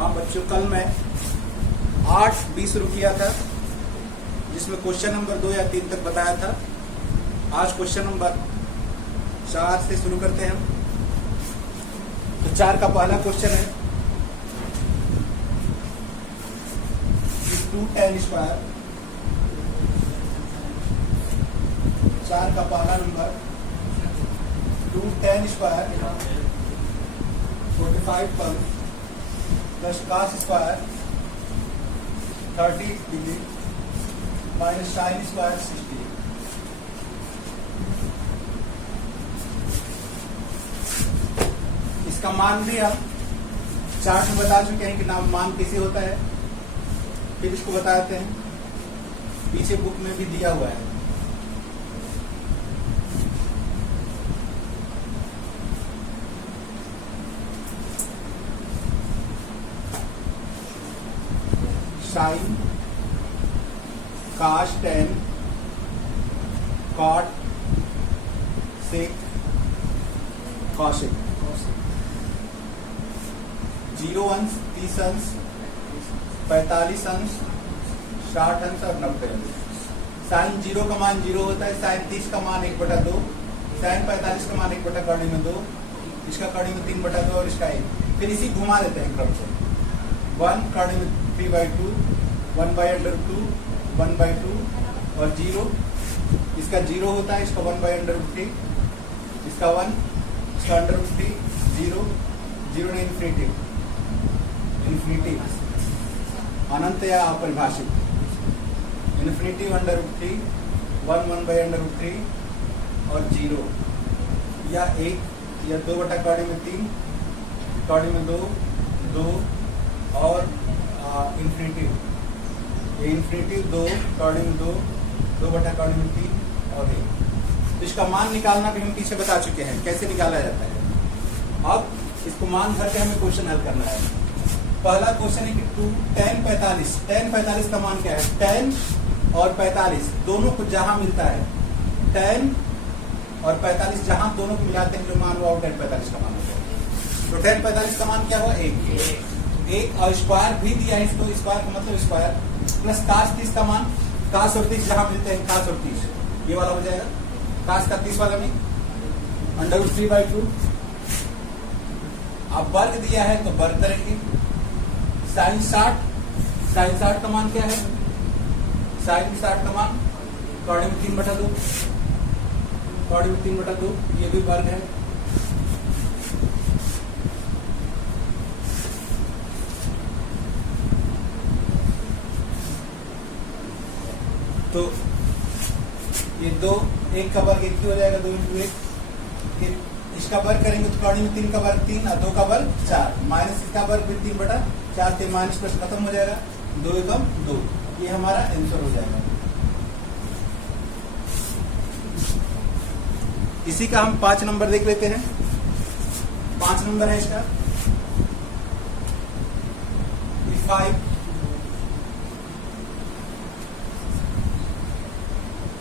हाँ बच्चों, कल मैं 8-20 शुरू किया था, जिसमें क्वेश्चन नंबर 2 या 3 तक बताया था। आज क्वेश्चन नंबर 4 से शुरू करते हैं। तो 4 का पहला क्वेश्चन है 2 tan स्क्वायर। 4 का पहला नंबर 2 tan स्क्वायर 45 पर plus cos square 30 degree minus sin square 60। इसका मान भी हम चार्ट में बता चुके हैं कि नाम मान कैसे होता है, फिर इसको बताते हैं। पीछे बुक में भी दिया हुआ है। साइन, काश, टेन, कॉट, सेक, कॉशिक। 0 अंश, 30 अंश, 45 अंश, 60 अंश और 90 अंश। साइन 0 का मान 0 होता है, साइन 30 का मान 1/2, साइन 45 का मान 1/2 में 2, इसका कड़ी में 3/2 और इसका 1। फिर इसी घुमा देते हैं क्रम से। 1 कड़ी में 3/2, 1/√2, 1/2 और 0। इसका 0 होता है, इसका 1/√3, इसका 1, इसका √3, 0, 0 ने इन्फिनिटी अनंत या अपरिभाषित। इन्फिनिटी 1/√3, 1 1/√3 और 0 या 1 या 2/3 में 3, कड़ी में 2, 2 और इन्फिनिटी 2, कड़ी में 2, 2/3 में 3 और 1। तो इसका मान निकालना भी हम पीछे बता चुके हैं कैसे निकाला जाता है। अब इसको मान भर के हमें क्वेश्चन हल करना है। पहला क्वेश्चन है कि 2 tan 45। tan 45 का मान क्या है? tan और 45 दोनों को जहां मिलता है, tan और 45 जहां दोनों को मिलाते हैं, जो मान हुआ tan 45 का मान होता है। तो tan 45 का मान क्या हुआ? 1 और स्क्वायर भी दिया है इसको, स्क्वायर का मतलब स्क्वायर प्लस cos 30 का मान। cos और 30 जहां मिलते हैं, cos और 30 ये वाला हो जाएगा। cos का 30 वाला नहीं, √3/2। अब वर्ग दिया है तो वर्ग करेंगे। साइन 60 का मान क्या है? साइन 60 का मान कड़ी में 3/2, कड़ी में 3/2, ये भी वर्ग है। तो ये 2, 1 का वर्ग 1 ही हो जाएगा, 2 × 1। इसका वर्ग करेंगे तो कड़ी में 3 का वर्ग 3 और 2 का वर्ग 4, माइनस इसका वर्ग भी 3/4 से माइनस प्लस खत्म हो जाएगा। 2 एकम 2, ये हमारा आंसर हो जाएगा। इसी का हम 5 नंबर देख लेते हैं। 5 नंबर है इसका 5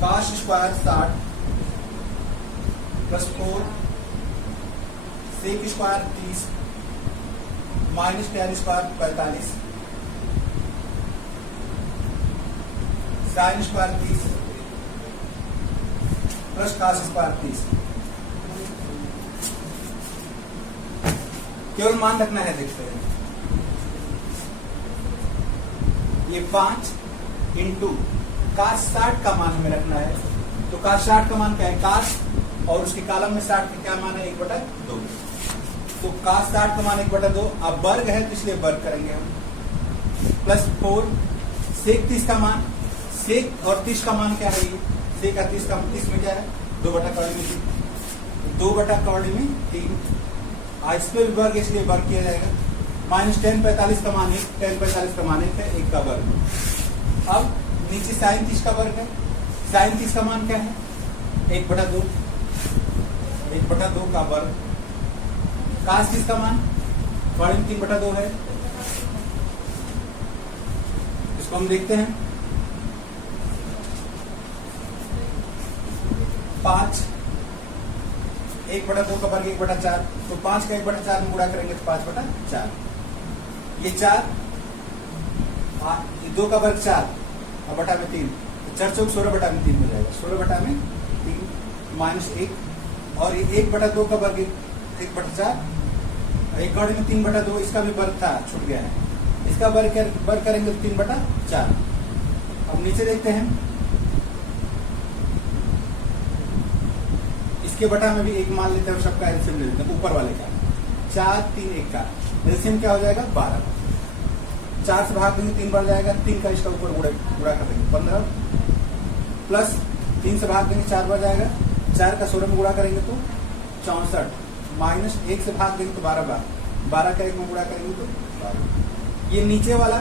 cos square 60 plus 4 sec square 30 minus tan square 45 sin square 30 plus cos square 30। केवल मान रखना है, देखते हैं। ये 5 इंटू cos 60 का मान हमें रखना है। तो cos 60 का मान क्या है? cos और उसके कॉलम में 60 का क्या मान है? 1/2। तो cos 60 का मान 1/2। अब वर्ग है तो इसलिए वर्ग करेंगे हम। प्लस 4 sec 30 का मान, sec और 30 का मान क्या है? ये sec का 30 का 30 में क्या है? 2/3 में 3, 2/3 में 3। इसमें भी वर्ग, इसलिए वर्ग किया जाएगा। माइनस tan 45 का मान 1, tan 45 का मान 1 है, 1 का वर्ग। अब नीचे sin 30 का वर्ग है। sin 30 का मान क्या है? 1/2, 1/2 का वर्ग। cos 30 का मान कड़ी में 3/2 है। इसको हम देखते हैं। 5 1/2 का वर्ग 1/4, तो 5 का 1/4 में गुणा करेंगे तो 5/4। ये 4, ये 2 का वर्ग 4 और बटा में 3, 4 चौक 16 बटा में 3 हो जाएगा, 16 बटा में 3 माइनस 1, और ये 1 बटा 2 का वर्ग 1 बटा 4, 1 कौड़ी में 3 बटा 2, इसका भी वर्ग था, छूट गया है, इसका वर्ग करेंगे तो 3 बटा 4। अब नीचे देखते हैं, इसके बटा में भी 1 मान लेते हैं, सबका एलसीएम ले लेते हैं, ऊपर वाले का 4 3 1 का एलसीएम क्या हो जाएगा 12, 4 से भाग देंगे 3 बढ़ जाएगा, 3 का इसका ऊपर गुणा कर देंगे 15, प्लस 3 से भाग देंगे 4 बढ़ जाएगा, 4 का 16 में गुणा करेंगे तो 64, माइनस 1 से भाग देंगे तो 12 12 का 1 में गुणा करेंगे तो 12। ये नीचे वाला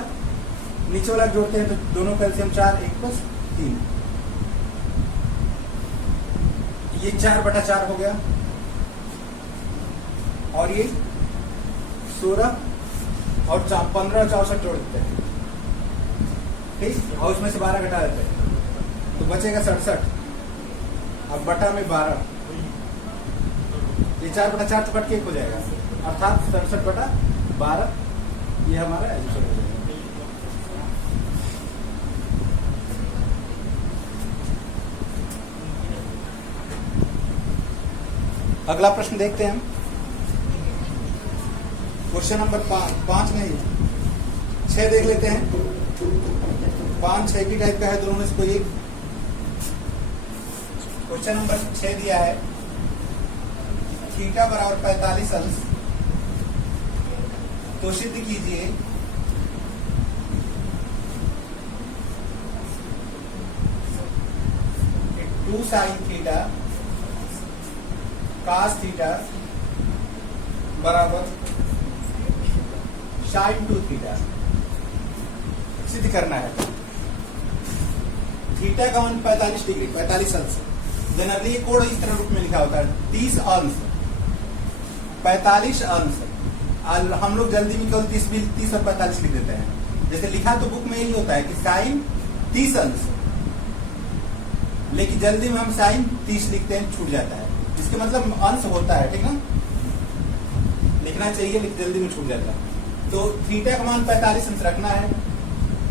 जोड़ते हैं तो दोनों का एलसीएम 4 1 प्लस 3, ये 4 बटा 4 हो गया, और ये 16 और 15 64 जोड़ देते हैं, ठीक, और उसमें से 12 घटा देते हैं तो बचेगा 67, अब बटा में 12, ये 4 बटा 4 कट के 1 हो जाएगा, अर्थात 67 बटा 12, ये हमारा आंसर हो जाएगा। अगला प्रश्न देखते हैं हम, क्वेश्चन नंबर 5 नहीं 6 देख लेते हैं। 5 6 की टाइप का है, दोनों में से कोई एक। क्वेश्चन नंबर 6 दिया है, थीटा बराबर 45 अंश, तो सिद्ध कीजिए कि 2 साइन थीटा कास थीटा बराबर साइन 2 थीटा सिद्ध करना है। थीटा का मान 45 डिग्री 45 अंश, जनरली ये कोड इस तरह रूप में लिखा होता है 30 अंश 45 अंश, हम लोग जल्दी में केवल 30 और 45 लिख देते हैं, जैसे लिखा तो बुक में यही होता है कि साइन 30 अंश, लेकिन जल्दी में हम साइन 30 लिखते हैं, छूट जाता है, इसके मतलब अंश होता है, ठीक ना, लिखना चाहिए लेकिन जल्दी में छूट जाता है। तो थीटा का मान 45 अंश रखना है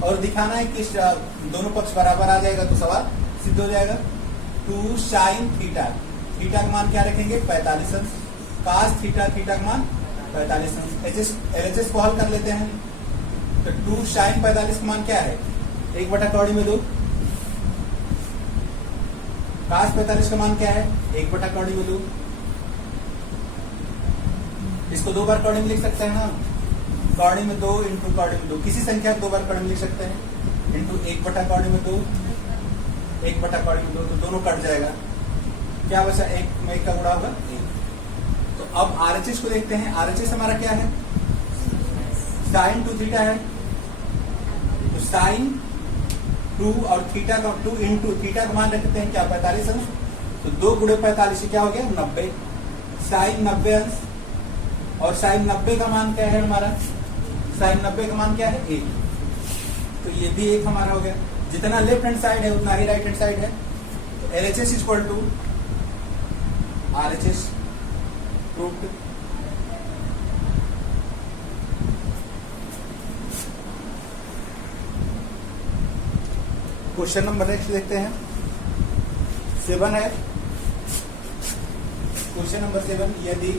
और दिखाना है कि दोनों पक्ष बराबर आ जाएगा तो सवाल सिद्ध हो जाएगा। 2 साइन थीटा, थीटा का मान क्या रखेंगे 45 अंश, कास थीटा, थीटा का मान 45 अंश, एलएचएस को हल कर लेते हैं। तो 2 साइन 45 का मान क्या है 1 बटा कौड़ी में 2, कास 45 का मान क्या है 1 बटा कौड़ी में 2, इसको 2 बार कौड़ी में लिख सकते हैं ना, कौड़ी में 2 इंटू कौड़ी में 2, किसी संख्या को 2 बार कौड़ी में लिख सकते हैं, इंटू 1 बटा कौड़ी में 2, 1 बटा कौड़ी में 2, तो दोनों कट जाएगा, क्या बचा 1 में 1 का गुणा होगा 1। तो अब आरएचएस को देखते हैं, आरएचएस हमारा क्या है साइन 2 थीटा है, तो साइन 2 और थीटा का 2 इंटू थीटा का मान रखते हैं क्या 45 अंश, तो 2 गुणे 45 क्या हो गया 90, साइन 90 अंश, और साइन 90 का मान क्या है हमारा, साइन 90 का मान क्या है 1, तो ये भी 1 हमारा हो गया। जितना लेफ्ट हैंड साइड है उतना ही राइट हैंड साइड है, तो LHS equal to RHS proved. Question number next देखते हैं, 7 है, क्वेश्चन नंबर 7, यदि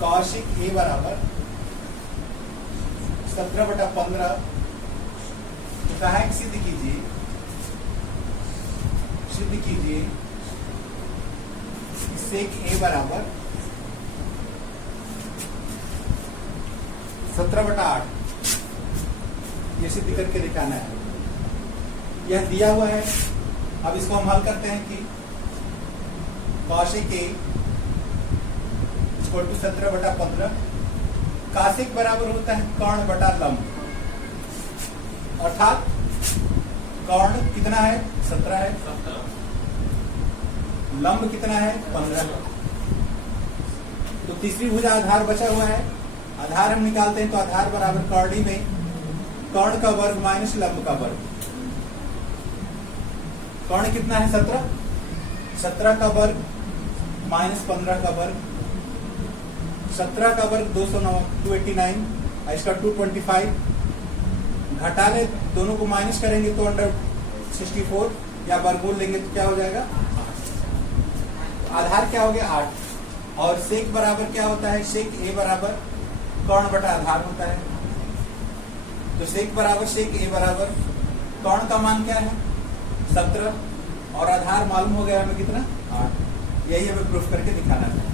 कौशिक ए बराबर 17/15, तो कहा है सिद्ध कीजिए सेक ए बराबर 17/8, ये सिद्ध करके दिखाना है। यह दिया हुआ है, अब इसको हम हल करते हैं कि कौशिक ए इक्वल टू 17/15, काशिक बराबर होता है कर्ण बटा लंब, अर्थात कर्ण कितना है 17 है, लंब कितना है 15। तो तीसरी भुजा आधार बचा हुआ है, आधार हम निकालते हैं, तो आधार बराबर कौड़ी में कर्ण का वर्ग माइनस लंब का वर्ग, कर्ण कितना है 17 का वर्ग माइनस 15 का वर्ग, 17 का वर्ग 209 289, इसका 225, घटा ले, दोनों को माइनस करेंगे तो अंडर 64, या वर्गमूल लेंगे तो क्या हो जाएगा 8। आधार क्या हो गया 8, और सेक बराबर क्या होता है, सेक ए बराबर कर्ण बटा आधार होता है। तो सेक ए बराबर कर्ण का मान क्या है 17, और आधार मालूम हो गया हमें कितना 8। यही हमें प्रूफ करके दिखाना है।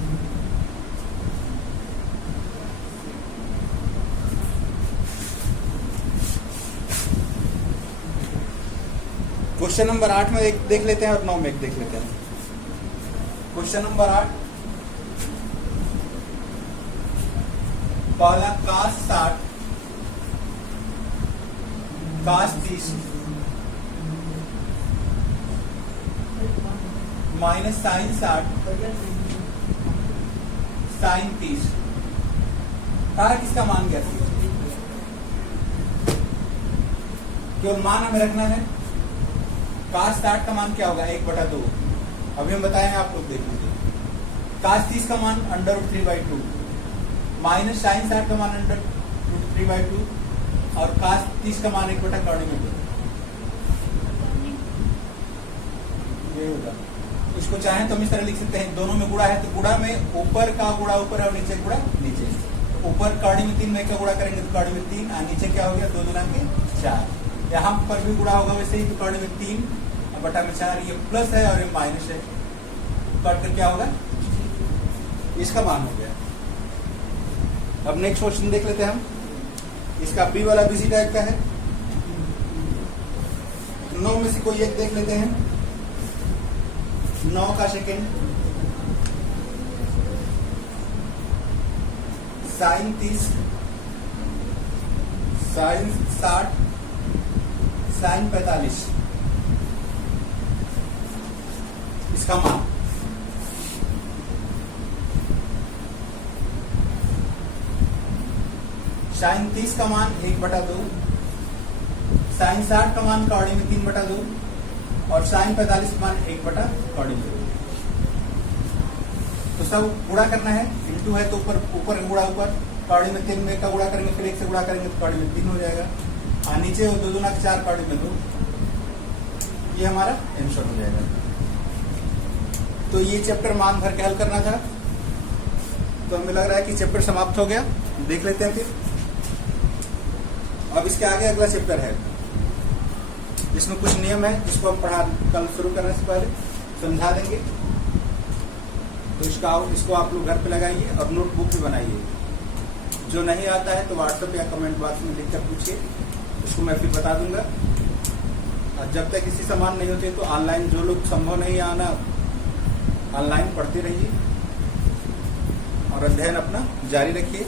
क्वेश्चन नंबर 8 में एक देख लेते हैं और 9 में एक देख लेते हैं। क्वेश्चन नंबर 8, पहला cos 60 cos 30 minus sin 60 sin 30, सारा किसका मान गया? केवल मान हमें रखना है। cos 60 का मान क्या होगा 1/2, अभी हम बताएंगे, आप लोग देख लीजिए। cos 30 का मान √3/2, माइनस sin 60 का मान √3/2, और cos 30 का मान 1/2। ये होगा। इसको चाहें तो हम इस तरह लिख सकते हैं, दोनों में गुणा है तो गुणा में ऊपर का गुणा ऊपर और नीचे गुणा नीचे। ऊपर कड़ी में 3 में का गुणा करेंगे तो कड़ी में 3, और नीचे क्या हो गया 2 दूना के 4। यहाँ पर भी गुणा होगा वैसे ही, तो कड़ी में 3 बटा में 4, ये प्लस है और ये माइनस है, कट कर क्या होगा इसका मान हो गया। अब नेक्स्ट क्वेश्चन देख लेते हैं हम। इसका बी वाला बीसी टाइप का है। 9 में से कोई एक देख लेते हैं। 9 का सेकेंड sin 30 sin 60 sin 45, इसका मान sin 30 का मान 1/2, sin 60 का मान कौड़ी में 3/2, और sin 45 का मान 1/2। तो सब गुणा करना है, इंटू है तो ऊपर गुणा ऊपर, कौड़ी में 3 में का गुणा करेंगे, फिर 1 से गुणा करेंगे तो कौड़ी में 3 हो जाएगा, और नीचे 2 दूना 4, कौड़ी में 2। ये हमारा आंसर हो जाएगा। तो ये चैप्टर मान भर के हल करना था। तो हमें लग रहा है कि चैप्टर समाप्त हो गया। देख लेते हैं फिर। अब इसके आगे अगला चैप्टर है, इसमें कुछ नियम है जिसको हम पढ़ा कल शुरू करने से पहले समझा देंगे। तो इसको आप लोग घर पे लगाइए और नोटबुक भी बनाइए। जो नहीं आता है तो व्हाट्सएप या कमेंट बॉक्स में लिखकर पूछिए, उसको मैं फिर बता दूंगा। और जब तक किसी समान नहीं होते तो ऑनलाइन, जो लोग संभव नहीं आना, ऑनलाइन पढ़ते रहिए और अध्ययन अपना जारी रखिए।